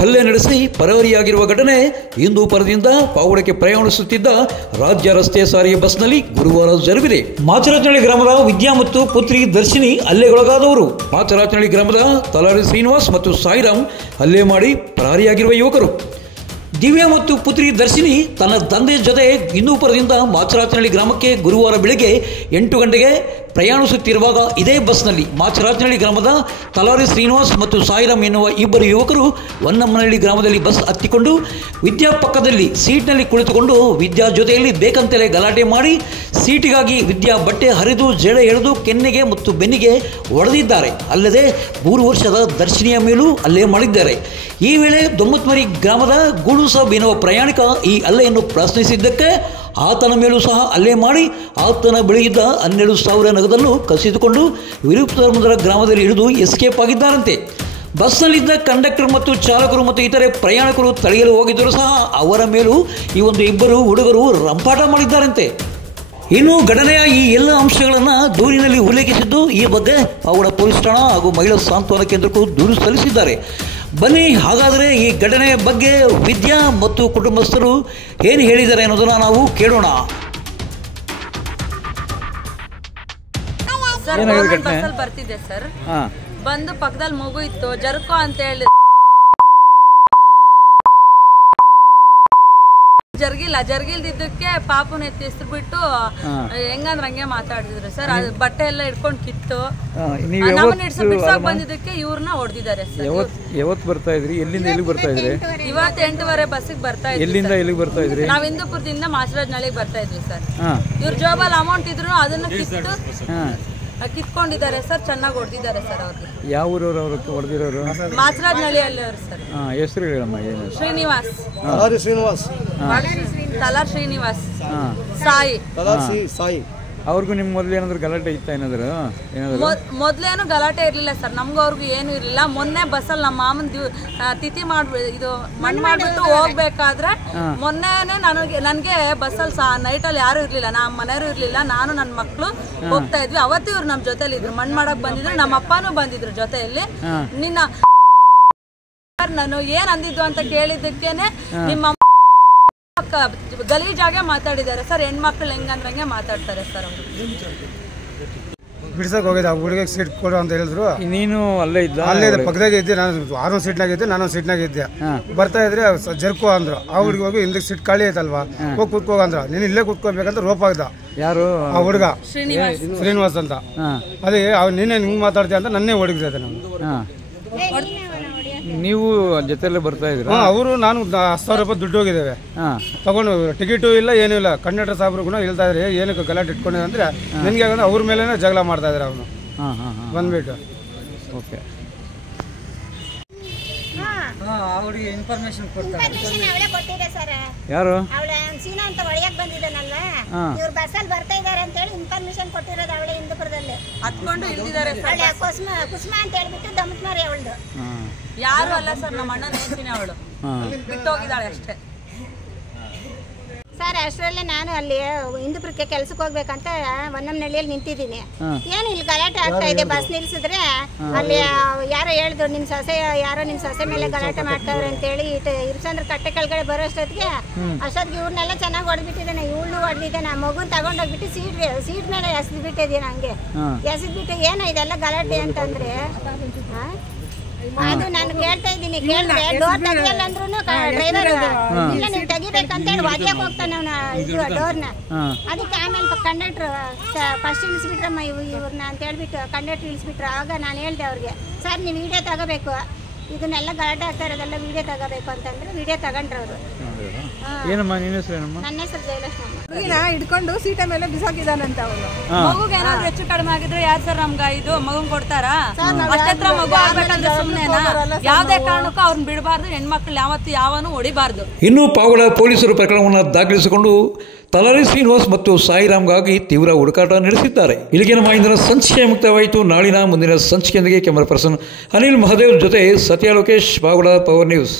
ಹಲ್ಲೆ ನಡೆಸಿ ಪರಾರಿಯಾಗಿರುವ ಘಟನೆ ಇಂದು ಪರದಿಂದ ಪಾವಗಡಕ್ಕೆ ಪ್ರಯಾಣಿಸುತ್ತಿದ್ದ ರಾಜ್ಯ ರಸ್ತೆ ಸಾರಿಗೆ ಬಸ್ನಲ್ಲಿ ಗುರುವಾರ ಜರುಗಿದೆ. ಮಾಚರಾಚನಹಳ್ಳಿ ಗ್ರಾಮದ ವಿದ್ಯಾ ಮತ್ತು ಪುತ್ರಿ ದರ್ಶಿನಿ ಹಲ್ಲೆಗೊಳಗಾದವರು. ಮಾಚರಾಚನಹಳ್ಳಿ ಗ್ರಾಮದ ತಲಾರಿ ಶ್ರೀನಿವಾಸ್ ಮತ್ತು ಸಾಯಿರಾಮ್ ಹಲ್ಲೆ ಮಾಡಿ ಪರಾರಿಯಾಗಿರುವ ಯುವಕರು. ದಿವ್ಯಾ ಮತ್ತು ಪುತ್ರಿ ದರ್ಶಿನಿ ತನ್ನ ತಂದೆ ಜೊತೆ ಹಿಂದೂಪುರದಿಂದ ಮಾಚರಾಚನಹಳ್ಳಿ ಗ್ರಾಮಕ್ಕೆ ಗುರುವಾರ ಬೆಳಗ್ಗೆ 8 ಗಂಟೆಗೆ ಪ್ರಯಾಣಿಸುತ್ತಿರುವಾಗ ಇದೇ ಬಸ್ನಲ್ಲಿ ಮಾಚರಾಚನಹಳ್ಳಿ ಗ್ರಾಮದ ತಲಾರಿ ಶ್ರೀನಿವಾಸ್ ಮತ್ತು ಸಾಯಿರಾಮ್ ಎನ್ನುವ ಇಬ್ಬರು ಯುವಕರು ಹೊನ್ನಮ್ಮನಹಳ್ಳಿ ಗ್ರಾಮದಲ್ಲಿ ಬಸ್ ಹತ್ತಿಕೊಂಡು ವಿದ್ಯಾ ಪಕ್ಕದಲ್ಲಿ ಸೀಟ್ನಲ್ಲಿ ಕುಳಿತುಕೊಂಡು ವಿದ್ಯಾ ಜೊತೆಯಲ್ಲಿ ಬೇಕಂತಲೇ ಗಲಾಟೆ ಮಾಡಿ ಸೀಟಿಗಾಗಿ ವಿದ್ಯಾ ಬಟ್ಟೆ ಹರಿದು ಜಡೆ ಎಳೆದು ಕೆನ್ನೆಗೆ ಮತ್ತು ಬೆನ್ನಿಗೆ ಹೊಡೆದಿದ್ದಾರೆ. ಅಲ್ಲದೆ 3 ವರ್ಷದ ದರ್ಶಿನಿಯ ಮೇಲೂ ಹಲ್ಲೆ ಮಾಡಿದ್ದಾರೆ. ಈ ವೇಳೆ ದೊಮ್ಮತ್ಮರಿ ಗ್ರಾಮದ ಗೂಡು ಸಾಬ್ ಎನ್ನುವ ಪ್ರಯಾಣಿಕ ಈ ಹಲ್ಲೆಯನ್ನು ಪ್ರಶ್ನಿಸಿದ್ದಕ್ಕೆ ಆತನ ಮೇಲೂ ಸಹ ಹಲ್ಲೆ ಮಾಡಿ ಆತನ ಬಳಿ ಇದ್ದ 12,000 ನಗದನ್ನು ಕಸಿದುಕೊಂಡು ವಿರುಪುರ ಗ್ರಾಮದಲ್ಲಿ ಇಳಿದು ಎಸ್ಕೇಪ್ ಆಗಿದ್ದಾರಂತೆ. ಬಸ್ನಲ್ಲಿದ್ದ ಕಂಡಕ್ಟರ್ ಮತ್ತು ಚಾಲಕರು ಮತ್ತು ಇತರೆ ಪ್ರಯಾಣಿಕರು ತಡೆಯಲು ಹೋಗಿದ್ದರೂ ಸಹ ಅವರ ಮೇಲೂ ಈ ಇಬ್ಬರು ಹುಡುಗರು ರಂಪಾಟ ಮಾಡಿದ್ದಾರಂತೆ. ಇನ್ನು ಘಟನೆಯ ಈ ಎಲ್ಲ ಅಂಶಗಳನ್ನು ದೂರಿನಲ್ಲಿ ಉಲ್ಲೇಖಿಸಿದ್ದು ಈ ಬಗ್ಗೆ ಪಾವಗಡ ಪೊಲೀಸ್ ಠಾಣಾ ಹಾಗೂ ಮಹಿಳಾ ಸಾಂತ್ವನ ಕೇಂದ್ರಕ್ಕೂ ದೂರು ಸಲ್ಲಿಸಿದ್ದಾರೆ. ಬನ್ನಿ ಹಾಗಾದರೆ ಈ ಘಟನೆಯ ಬಗ್ಗೆ ವಿದ್ಯಾ ಮತ್ತು ಕುಟುಂಬಸ್ಥರು ಏನು ಹೇಳಿದ್ದಾರೆ ಅನ್ನೋದನ್ನ ನಾವು ಕೇಳೋಣ. ಬರ್ತಿದ್ದೆ ಸರ್, ಬಂದು ಪಕ್ಕದಲ್ಲಿ ಮಗು ಇತ್ತು, ಜರ್ಕೋ ಅಂತ ಹೇಳಿ ಜರ್ಗಿಲ್ದಿದ್ದಕ್ಕೆ ಪಾಪನ ಎತ್ತಿಸ್ಬಿಟ್ಟು ಹೆಂಗಂದ್ರೆ ಹಂಗೆ ಮಾತಾಡಿದ್ರು ಸರ್. ಅದು ಬಟ್ಟೆ ಎಲ್ಲ ಇಟ್ಕೊಂಡು ಕಿತ್ತು ನಮ್ಮನ್ನ ಬಿಡ್ಸಕ್ ಬಂದಿದ್ದಕ್ಕೆ ಇವ್ರನ್ನ ಹೊಡೆದಿದ್ದಾರೆ ಸರ್. ಯಾವತ್ತು ಬರ್ತಾ ಇದ್ರಿ? ಎಲ್ಲಿಂದ ಎಲ್ಲಿಗೆ ಬರ್ತಾ ಇದ್ರಿ? ಇವತ್ತು 8:30 ಬಸ್ಸಿಗೆ ಬರ್ತಾ ಇದ್ವಿ. ಎಲ್ಲಿಂದ ಎಲ್ಲಿಗೆ ಬರ್ತಾ ಇದ್ರಿ? ನಾವ್ ಹಿಂದೂಪುರದಿಂದ ಮಾಚರಾಜನಹಳ್ಳಿಗೆ ಬರ್ತಾ ಇದ್ವಿ ಸರ್. ಇವ್ರ ಜೋಬಲ್ಲಿ ಅಮೌಂಟ್ ಇದ್ರು ಅದನ್ನು ಕಿತ್ಕೊಂಡಿದ್ದಾರೆ ಸರ್. ಚೆನ್ನಾಗಿ ಹೊಡೆದಿದ್ದಾರೆ ಸರ್. ಅವ್ರಿಗೆ ಯಾವ ಊರವ್ರು ಅವರು ಹೊಡೆದಿರೋರು? ಮಾಚರಾಜನಹಳ್ಳಿಯಲ್ಲಿ ಅವರು ಸರ್. ಹೆಸರು ಹೇಳಮ್ಮ. ಏನು? ಶ್ರೀನಿವಾಸ್, ತಲಾರ್ ಶ್ರೀನಿವಾಸ್, ಸಾಯಿ. ಅವ್ರಿಗೂ ನಿಮ್ಮ ಮೊದಲು ಏನಾದ್ರು ಗಲಾಟೆ ಇತ್ತ? ಏನಾದ್ರು ಮೊದ್ಲೇನು ಗಲಾಟೆ ಇರ್ಲಿಲ್ಲ ಸರ್. ನಮ್ಗೂ ಅವ್ರಿಗೂ ಏನು ಇರ್ಲಿಲ್ಲ. ಮೊನ್ನೆ ಬಸ್ಸಲ್ಲಿ ನಮ್ಮ ಮಾಮನ್ ತಿಥಿ ಇದು ಮಣ್ಣು ಮಾಡ್ಬಿಟ್ಟು ಹೋಗ್ಬೇಕಾದ್ರೆ ಮೊನ್ನೆನೆ ನನ್ಗೆ ಬಸ್ಸಲ್ಲಿ ನೈಟಲ್ಲಿ ಯಾರು ಇರ್ಲಿಲ್ಲ, ನಮ್ಮ ಮನೆಯವರು ಇರ್ಲಿಲ್ಲ, ನಾನು ನನ್ನ ಮಕ್ಕಳು ಹೋಗ್ತಾ ಇದ್ವಿ. ಅವತ್ತು ಇವ್ರು ನಮ್ಮ ಜೊತೆಲಿ ಇದ್ರು, ಮಣ್ಣು ಮಾಡಕ್ ಬಂದಿದ್ರು. ನಮ್ಮ ಅಪ್ಪನೂ ಬಂದಿದ್ರು ಜೊತೆಯಲ್ಲಿ. ನಿನ್ನ ನಾನು ಏನ್ ಅಂದಿದ್ದು ಅಂತ ಕೇಳಿದ್ದಕ್ಕೇನೆ ನಿಮ್ಮ ಗಲೀಜಾಗೆ ಮಾತಾಡಿದ್ದಾರೆ ಸರ್. ಹೆಣ್ಮಕ್ಳು ಹೆಂಗಂದ್ರಂಗೆ ಮಾತಾಡ್ತಾರೆ ಸರ್. ಅವರು ಬಿಡ್ಸಕ್ ಹೋಗಿದ್ದ ಹುಡುಗಿಗೆ ಸೀಟ್ ಕೊಡು ಅಂತ ಹೇಳಿದ್ರು. ನೀನು ಅಲ್ಲೇ ಇದ್ದ? ಅಲ್ಲೇ ಪಕ್ಕದಾಗೆ ಇದ್ದೆ. ನಾನು 6 ಸೀಟ್ನಾಗ ಇದ್ದೆ, ನಾನು ಸೀಟ್ನಾಗ ಇದ್ದೆ. ಬರ್ತಾ ಇದ್ರೆ ಜರ್ಕೋ ಅಂದ್ರು. ಆ ಹುಡುಗಿ ಹೋಗಿ ಹಿಂದಕ್ಕೆ ಸೀಟ್ ಖಾಲಿ ಐತಲ್ವಾ, ಹೋಗಿ ಕೂತ್ಕೋ ಅಂದ್ರ. ನೀನು ಇಲ್ಲೇ ಕೂತ್ಕೋಬೇಕಂತ ರೋಪ್ ಆಗ್ದ. ಯಾರು? ಆ ಹುಡುಗ ಶ್ರೀನಿವಾಸ್ ಅಂತ. ಅದೇ ನೀನೇ ಹಿಂಗ್ ಮಾತಾಡ್ತೀಯ ಅಂತ ನನ್ನೇ ಹೊಡಿದ್ರೆ ನಾನು. ನೀವು ಜೊತೆಲ್ಲೇ ಬರ್ತಾ ಇದ್ರಿ? ಅವರು ನಾನು 10,000 ರೂಪಾಯಿ ದುಡ್ಡು ಹೋಗಿದ್ದೇವೆ ತಗೊಂಡು. ಟಿಕೆಟು ಇಲ್ಲ, ಏನೂ ಇಲ್ಲ. ಕಂಡಕ್ಟರ್ ಸಾಬ್ರು ಕೂಡ ಹೇಳ್ತಾ ಇದ್ರೆ ಏನಕ್ಕೆ ಗಲಾಟೆ ಇಟ್ಕೊಂಡಿದೆ ಅಂದ್ರೆ ನನಗೆ ಅವ್ರ ಮೇಲೆ ಜಗಳ ಮಾಡ್ತಾ ಇದ್ದಾರೆ. ಅವನು ಬಂದ್ಬಿಟ್ಟು ಓಕೆ ಇನ್ಫಾರ್ಮೇಶನ್ ಯಾರು? ಸೀನಾ ಅಂತ ಒಳಗೆ ಬಂದಿದ್ದಾನಲ್ಲ, ಇವ್ರು ಬಸ್ಸಲ್ಲಿ ಬರ್ತಾ ಇದಾರೆ ಅಂತ ಹೇಳಿ ಇನ್ಫಾರ್ಮೇಶನ್ ಕೊಟ್ಟಿರೋದು ಅವಳೆ ಹಿಂದೂಪುರದಲ್ಲಿ ಹತ್ಕೊಂಡು ಇಳಿದಿದ್ದಾರೆ. ಕುಸುಮ ಅಂತ ಹೇಳ್ಬಿಟ್ಟು ದಮತ್ಮಾರಿ ಅವಳದು. ಯಾರು ಅಲ್ಲ ಸರ್, ನಮ್ಮ ಅಣ್ಣನ ಹೆಂಡತಿನೇ ಅವಳು. ಬಿಟ್ಟು ಹೋಗಿದ್ದಾಳೆ ಅಷ್ಟೇ ಸರ್. ಅಷ್ಟರಲ್ಲೇ ನಾನು ಅಲ್ಲಿ ಹಿಂದೂಪುರಕ್ಕೆ ಕೆಲ್ಸಕ್ಕೆ ಹೋಗ್ಬೇಕಂತ ಹೊನ್ನಮ್ಮನಹಳ್ಳಿಯಲ್ಲಿ ನಿಂತಿದ್ದೀನಿ. ಏನು ಇಲ್ಲಿ ಗಲಾಟೆ ಆಗ್ತಾ ಇದೆ. ಬಸ್ ನಿಲ್ಸಿದ್ರೆ ಅಲ್ಲಿ ಯಾರೋ ಹೇಳಿದ್ರು, ನಿಮ್ಮ ಸೊಸೆ ಮೇಲೆ ಗಲಾಟೆ ಮಾಡ್ತಾವ್ರೆ ಅಂತೇಳಿ. ಇರ್ಸಂದ್ರ ಕಟ್ಟೆ ಕೆಳಗಡೆ ಬರೋಷ್ಟೊತ್ತಿಗೆ ಇವ್ರನ್ನೆಲ್ಲ ಚೆನ್ನಾಗಿ ಹೊಡೆದ್ಬಿಟ್ಟಿದ್ದಾನೆ. ಇವಳು ಹೊಡೆದಿದ್ದಾನೆ. ಮಗುನ್ ತಗೊಂಡೋಗ್ಬಿಟ್ಟು ಸೀಟ್ ಮೇಲೆ ಎಸೆದ್ಬಿಟ್ಟಿದ್ದೀನಿ. ಹಂಗೆ ಎಸೆದ್ಬಿಟ್ಟು ಏನೋ ಇದೆಲ್ಲ ಗಲಾಟೆ ಅಂತಂದ್ರೆ ಅದು ನಾನು ಕೇಳ್ತಾ ಇದ್ದೀನಿ. ಕೇಳಿದ್ರೆ ಡೋರ್ ತೆಗಿಯಲ್ಲ ಅಂದ್ರೂ ಡ್ರೈವರ್ ಇಲ್ಲ ನೀವು ತೆಗಿಬೇಕಂತ ಹೇಳಿ ಒದ್ಯಕ್ಕೆ ಹೋಗ್ತಾನೆ ಅವನ ಡೋರ್ನ. ಅದಕ್ಕೆ ಆಮೇಲೆ ಕಂಡಕ್ಟರ್ ಫಸ್ಟ್ ಇಳಿಸ್ಬಿಟ್ರಮ್ಮ ಇವ್ರನ್ನ ಅಂತ ಹೇಳ್ಬಿಟ್ಟು ಕಂಡಕ್ಟರ್ ಇಳಿಸ್ಬಿಟ್ರು. ಆವಾಗ ನಾನು ಹೇಳ್ದೆ ಅವ್ರಿಗೆ, ಸರ್ ನೀವು ವಿಡಿಯೋ ತಗೋಬೇಕು, ಇದನ್ನೆಲ್ಲ ಗಲಾಟೆ ಆಗ್ತಾ ಇರೋದೆಲ್ಲ ವಿಡಿಯೋ ತಗೋಬೇಕು ಅಂತಂದ್ರೆ ವಿಡಿಯೋ ತಗೊಂಡ್ರು ಅವರು. ನನ್ನ ಹೆಸರು ಜಯಲಕ್ಷ್ಮಮ್ಮ. ಹಿಡ್ಕೊಂಡು ಸೀಟ ಮೇಲೆ ಬಿಸಾಕಿದಾನಂತ ಅವನು. ಮಗುಗೆ ಏನಾದ್ರು ಹೆಚ್ಚು ಕಡಿಮೆ ಆಗಿದ್ರೆ ಯಾರು ಸರ್ ನಮ್ಗ ಇದು ಮಗನ್ ಕೊಡ್ತಾರಾ? ಅಷ್ಟತ್ರ ಮಗು ಆಗ್ಬೇಕಂದ್ರೆ ಸುಮ್ಮನೆನಾ? ಯಾವ್ದೇ ಕಾರಣಕ್ಕೂ ಅವ್ರನ್ನ ಬಿಡಬಾರ್ದು. ಹೆಣ್ಮಕ್ಳು ಯಾವತ್ತು ಯಾವನು ಹೊಡಿಬಾರ್ದು. ಇನ್ನು ಪಾವಗಡ ಪೊಲೀಸರು ಪ್ರಕರಣವನ್ನು ದಾಖಲಿಸಿಕೊಂಡು ತಲಾರಿ ಶ್ರೀನಿವಾಸ್ ಮತ್ತು ಸಾಯಿರಾಮ್ಗಾಗಿ ತೀವ್ರ ಹುಡುಕಾಟ ನಡೆಸಿದ್ದಾರೆ. ಇಲ್ಲಿಗೆ ನಮ್ಮ ಇಂದಿನ ಸಂಚಿಕೆ ಮುಕ್ತವಾಯಿತು. ನಾಳಿನ ಮುಂದಿನ ಸಂಚಿಕೆಯೊಂದಿಗೆ ಕ್ಯಾಮರಾ ಪರ್ಸನ್ ಅನಿಲ್ ಮಹದೇವ್ ಜೊತೆ ಸತ್ಯ ಲೋಕೇಶ್, ಪಾವಗಡ ಪವರ್ ನ್ಯೂಸ್.